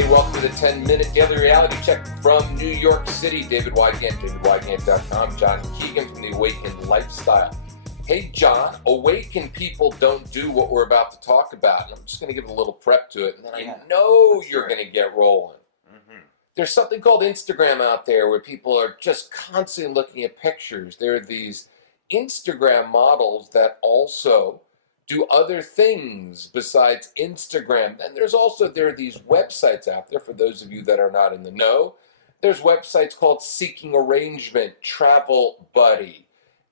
Hey, welcome to the 10-minute daily reality check from New York City. David Wygant, davidwygant.com. John Keegan from the Awakened Lifestyle. Hey, John, awakened people don't do what we're about to talk about. And I'm just going to give a little prep to it, and then I know you're going to get rolling. There's something called Instagram out there where people are just constantly looking at pictures. There are these Instagram models that also do other things besides Instagram. And there are these websites out there, for those of you that are not in the know. There's websites called Seeking Arrangement, Travel Buddy,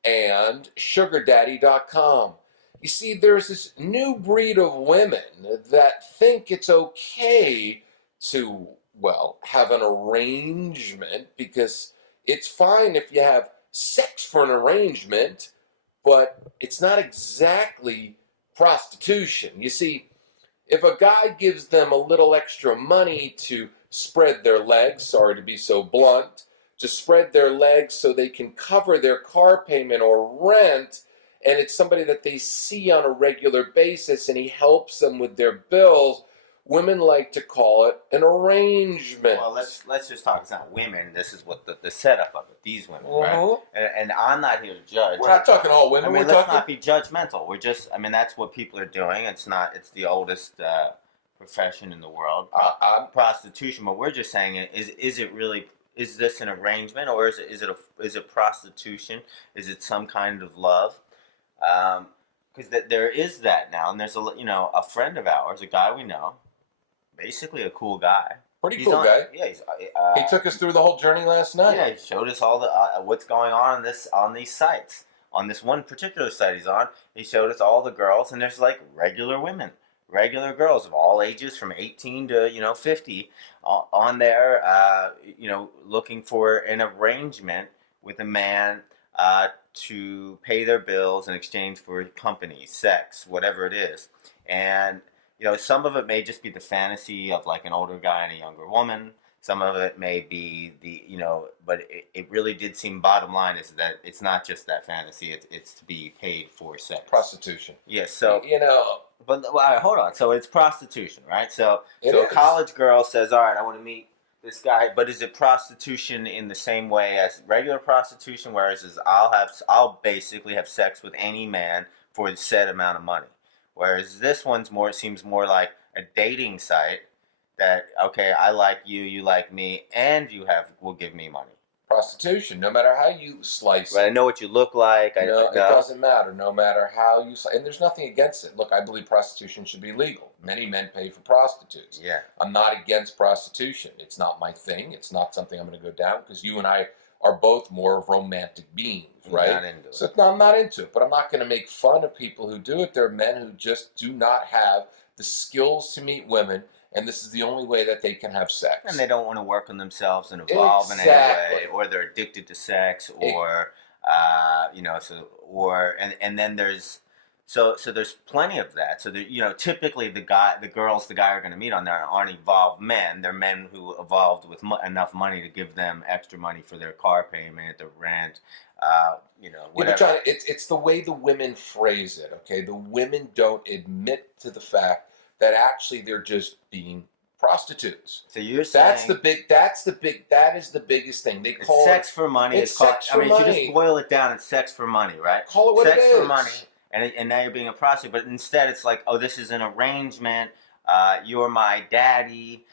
and SugarDaddy.com. You see, there's this new breed of women that think it's okay to, have an arrangement, because it's fine if you have sex for an arrangement, but it's not exactly prostitution. You see, if a guy gives them a little extra money to spread their legs, sorry to be so blunt, to spread their legs so they can cover their car payment or rent, and it's somebody that they see on a regular basis and he helps them with their bills, women like to call it an arrangement. Well, let's just talk. It's not women. This is what the setup of it. These women, right? And I'm not here to judge. We're not talking all women. Let's not be judgmental. We're just. That's what people are doing. It's not. It's the oldest profession in the world, prostitution. But we're just saying, is it really? Is this an arrangement, or is it prostitution? Is it some kind of love? Because there is that now, and there's a friend of ours, a guy we know. Basically a cool guy. Pretty cool guy. Yeah, he took us through the whole journey last night. Yeah, he showed us all the what's going on these sites. On this one particular site he's on, he showed us all the girls, and there's like regular women, regular girls of all ages, from 18 to 50, on there, looking for an arrangement with a man to pay their bills in exchange for company, sex, whatever it is, and. Some of it may just be the fantasy of like an older guy and a younger woman. Some of it may be but it really did seem, bottom line is that it's not just that fantasy. It's to be paid for sex. Prostitution. Yes. So, but hold on. So it's prostitution, right? So a college girl says, all right, I want to meet this guy, but is it prostitution in the same way as regular prostitution? Whereas I'll basically have sex with any man for a set amount of money. Whereas this one's seems more like a dating site that, okay, I like you, you like me, and will give me money. Prostitution, no matter how you slice it. I know what you look like. It doesn't matter, no matter how you slice it. And there's nothing against it. Look, I believe prostitution should be legal. Many men pay for prostitutes. Yeah. I'm not against prostitution. It's not my thing. It's not something I'm going to go down, because you and I are both more of romantic beings, right? Not into it. So I'm not into it, but I'm not going to make fun of people who do it. There are men who just do not have the skills to meet women, and this is the only way that they can have sex. And they don't want to work on themselves and evolve in any way, or they're addicted to sex, or and then there's so there's plenty of that. So typically the guy are going to meet on there aren't evolved men. They're men who evolved with enough money to give them extra money for their car payment, their rent, whatever. John, it's the way the women phrase it. Okay, the women don't admit to the fact that actually they're just being prostitutes. So you're saying that is the biggest thing. They call sex for money. It's sex for money. If you just boil it down, it's sex for money, right? Call it what it is. Sex for money. And now you're being a prostitute, but instead it's like, oh, this is an arrangement. You're my daddy,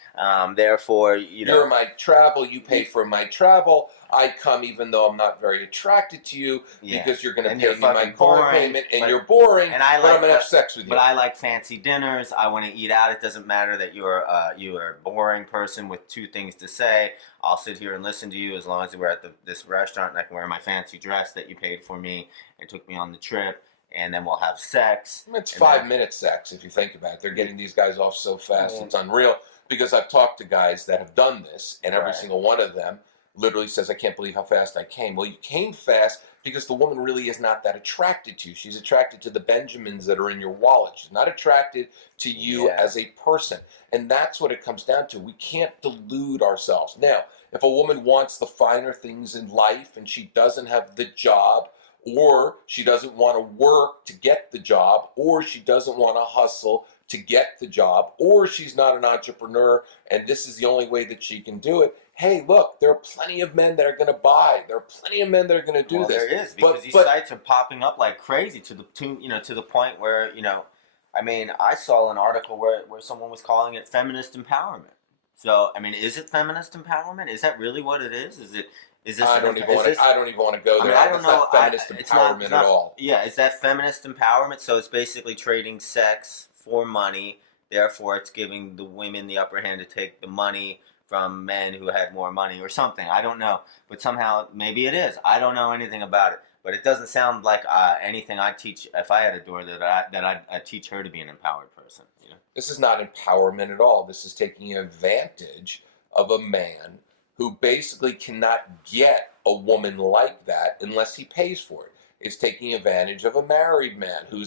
therefore, You're my travel, you pay for my travel. I come even though I'm not very attracted to you, because you're going to pay me my car payment, and you're boring, but I'm going to have sex with you. But I like fancy dinners. I want to eat out. It doesn't matter that you're a boring person with two things to say. I'll sit here and listen to you as long as we're at this restaurant and I can wear my fancy dress that you paid for me and took me on the trip. And then we'll have sex. It's 5-minute sex, if you think about it. They're getting these guys off so fast, it's unreal. Because I've talked to guys that have done this, and every single one of them literally says, I can't believe how fast I came. Well, you came fast because the woman really is not that attracted to you. She's attracted to the Benjamins that are in your wallet. She's not attracted to you as a person. And that's what it comes down to. We can't delude ourselves. Now, if a woman wants the finer things in life and she doesn't have the job, or she doesn't want to work to get the job, or she doesn't want to hustle to get the job, or she's not an entrepreneur and this is the only way that she can do it. Hey, look, there are plenty of men that are going to buy. There are plenty of men that are going to do this. There is, because these sites are popping up like crazy to the point where, I mean, I saw an article where someone was calling it feminist empowerment. So, I mean, is it feminist empowerment? Is that really what it is? Is this? I don't even want to go there. I don't know. Not feminist empowerment at all. Yeah, is that feminist empowerment? So it's basically trading sex for money. Therefore, it's giving the women the upper hand to take the money from men who had more money or something. I don't know, but somehow maybe it is. I don't know anything about it, but it doesn't sound like anything I teach. If I had a daughter, that I'd teach her to be an empowered person. This is not empowerment at all. This is taking advantage of a man who basically cannot get a woman like that unless he pays for it. It's taking advantage of a married man who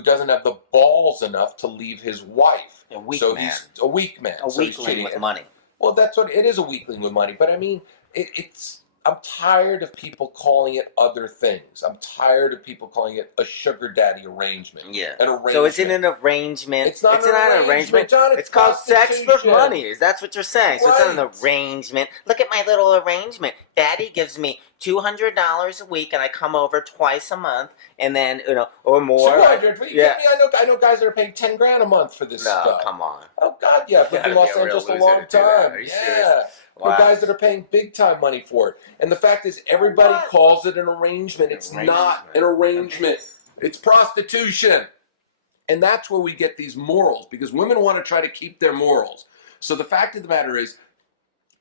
doesn't have the balls enough to leave his wife. A weak man. He's a weak man. A weakling with money. Well, that's what it is, a weakling with money. But I mean, I'm tired of people calling it other things. I'm tired of people calling it a sugar daddy arrangement. Yeah. An arrangement. So is it an arrangement? It's not an arrangement. John, it's called sex for money. Is that what you're saying? So Right. it's not an arrangement. Look at my little arrangement. Daddy gives me $200 a week, and I come over twice a month, and then or more. 200. Yeah. I know guys that are paying $10,000 a month for this stuff. No, come on. Oh God, yeah. I've lived in Los Angeles a long time. Are you Yeah. serious? For Wow. guys that are paying big time money for it. And the fact is, everybody calls it an arrangement. It's not an arrangement. It's prostitution. And that's where we get these morals, because women want to try to keep their morals. So the fact of the matter is,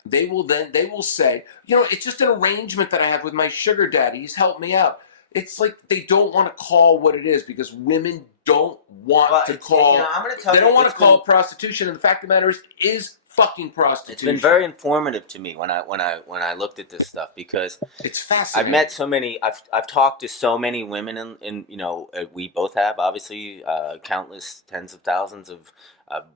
they will say, it's just an arrangement that I have with my sugar daddy. He's helped me out. It's like they don't want to call what it is, because women don't want to call. They don't want to call it prostitution. And the fact of the matter is fucking prostitution. It's been very informative to me when I looked at this stuff, because it's fascinating. I've met so many. I've talked to so many women, and we both have obviously countless tens of thousands of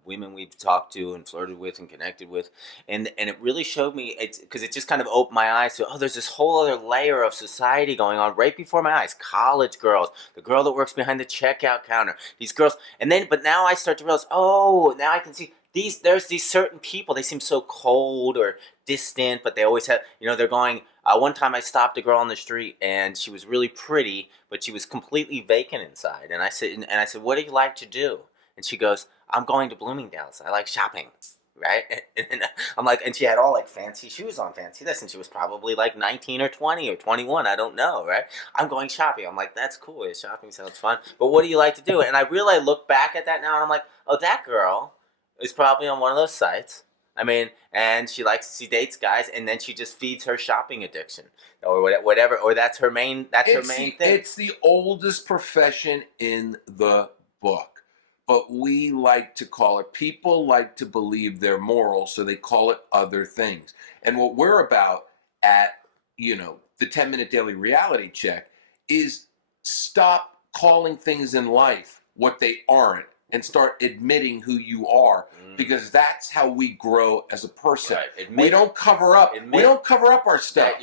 women we've talked to and flirted with and connected with, and it really showed me, because it just kind of opened my eyes to, there's this whole other layer of society going on right before my eyes. College girls, the girl that works behind the checkout counter, these girls, but now I start to realize, now I can see there's these certain people. They seem so cold or distant, but they always have, they're going. One time I stopped a girl on the street, and she was really pretty, but she was completely vacant inside. And I said, what do you like to do? And she goes, I'm going to Bloomingdale's. I like shopping, right? And I'm like, and she had all like fancy shoes on, fancy this, and she was probably like 19 or 20 or 21, I don't know, right? I'm going shopping. I'm like, that's cool. Yeah, shopping sounds fun. But what do you like to do? And I really look back at that now, and I'm like, that girl is probably on one of those sites. I mean, and she dates guys, and then she just feeds her shopping addiction, or whatever, or that's her main thing. It's the oldest profession in the book, but we like to call it. People like to believe they're moral, so they call it other things. And what we're about at the 10-minute daily reality check is stop calling things in life what they aren't, and start admitting who you are, because that's how we grow as a person. Right. We don't cover up. We don't cover up our stuff.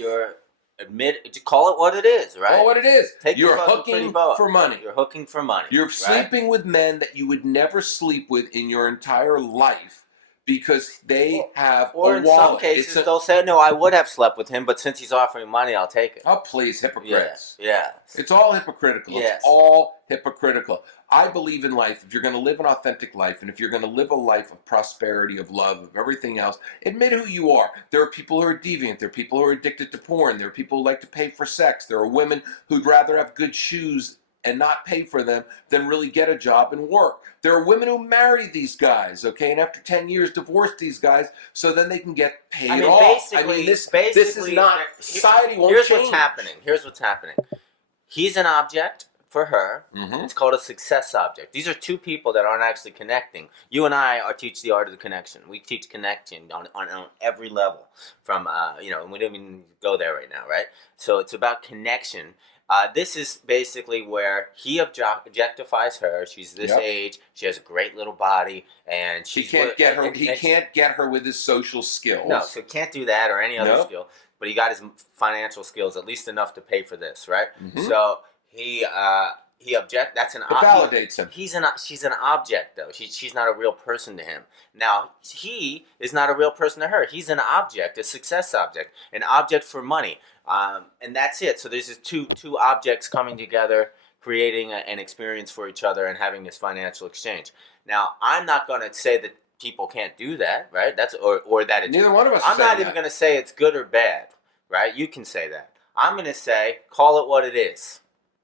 Call it what it is, right? Call it what it is. You're hooking for money. You're hooking for money. You're sleeping with men that you would never sleep with in your entire life, because they have a wallet. Or in some cases, they'll say, no, I would have slept with him, but since he's offering money, I'll take it. Oh, please, hypocrites. Yeah. It's all hypocritical. Yes. It's all hypocritical. I believe in life. If you're going to live an authentic life, and if you're going to live a life of prosperity, of love, of everything else, admit who you are. There are people who are deviant. There are people who are addicted to porn. There are people who like to pay for sex. There are women who'd rather have good shoes and not pay for them than really get a job and work. There are women who marry these guys, okay, and after 10 years divorce these guys so then they can get paid off. This is not, society won't change. Here's what's happening. He's an object for her. Mm-hmm. It's called a success object. These are two people that aren't actually connecting. You and I teach the art of the connection. We teach connection on every level. From, and we don't even go there right now, right? So it's about connection. This is basically where he objectifies her. She's this age. She has a great little body, and he can't get her. He can't get her with his social skills. No, so can't do that or any other skill. But he got his financial skills, at least enough to pay for this, right? Mm-hmm. So he That's an It validates him. She's an object though. She's not a real person to him. Now he is not a real person to her. He's an object, a success object, an object for money, and that's it. So there's just two objects coming together, creating an experience for each other, and having this financial exchange. Now I'm not going to say that people can't do that, right? That's or that it's, neither one of us. I'm not even going to say it's good or bad, right? You can say that. I'm going to say call it what it is.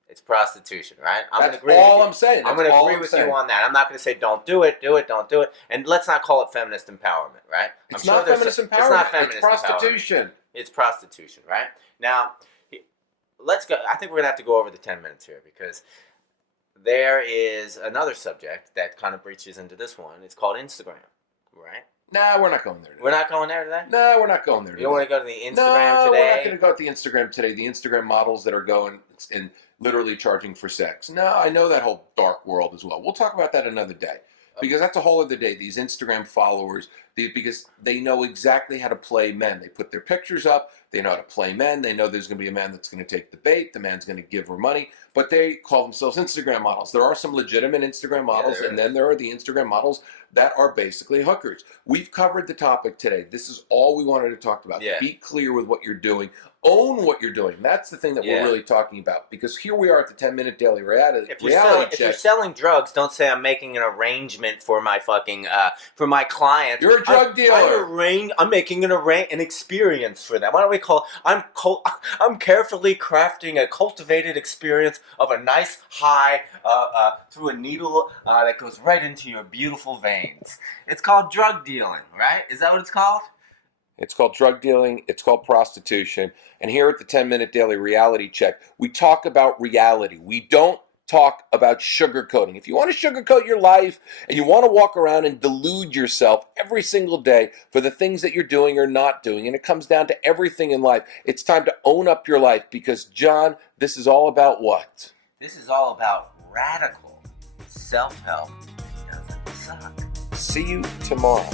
It's prostitution, right? That's all I'm saying. I'm going to agree with you on that. I'm not going to say don't do it, don't do it. And let's not call it feminist empowerment, right? It's not feminist empowerment. It's not feminist empowerment. It's prostitution. It's prostitution, right? Now, let's go. I think we're going to have to go over the 10 minutes here because there is another subject that kind of breaches into this one. It's called Instagram, right? Nah, we're not going there today. We're not going there today? No, we're not going there today. You don't want to go to the Instagram today? No, we're not going to go to the Instagram today. The Instagram models that are going and literally charging for sex. No, I know that whole dark world as well. We'll talk about that another day. Because that's a whole other day. These Instagram followers, because they know exactly how to play men. They put their pictures up. They know how to play men. They know there's going to be a man that's going to take the bait. The man's going to give her money. But they call themselves Instagram models. There are some legitimate Instagram models, and then there are the Instagram models that are basically hookers. We've covered the topic today. This is all we wanted to talk about. Yeah. Be clear with what you're doing. Own what you're doing. That's the thing that we're really talking about. Because here we are at the 10-minute daily reality check. If you're selling drugs, don't say I'm making an arrangement for my fucking for my client. You're a drug dealer. I'm making an experience for them. Why don't we call? I'm carefully crafting a cultivated experience of a nice high through a needle that goes right into your beautiful veins. It's called drug dealing, right? Is that what it's called? It's called drug dealing. It's called prostitution. And here at the 10-minute daily reality check, we talk about reality. We don't talk about sugarcoating. If you want to sugarcoat your life and you want to walk around and delude yourself every single day for the things that you're doing or not doing, and it comes down to everything in life, it's time to own up your life because, John, this is all about what? This is all about radical self-help. It doesn't suck. See you tomorrow.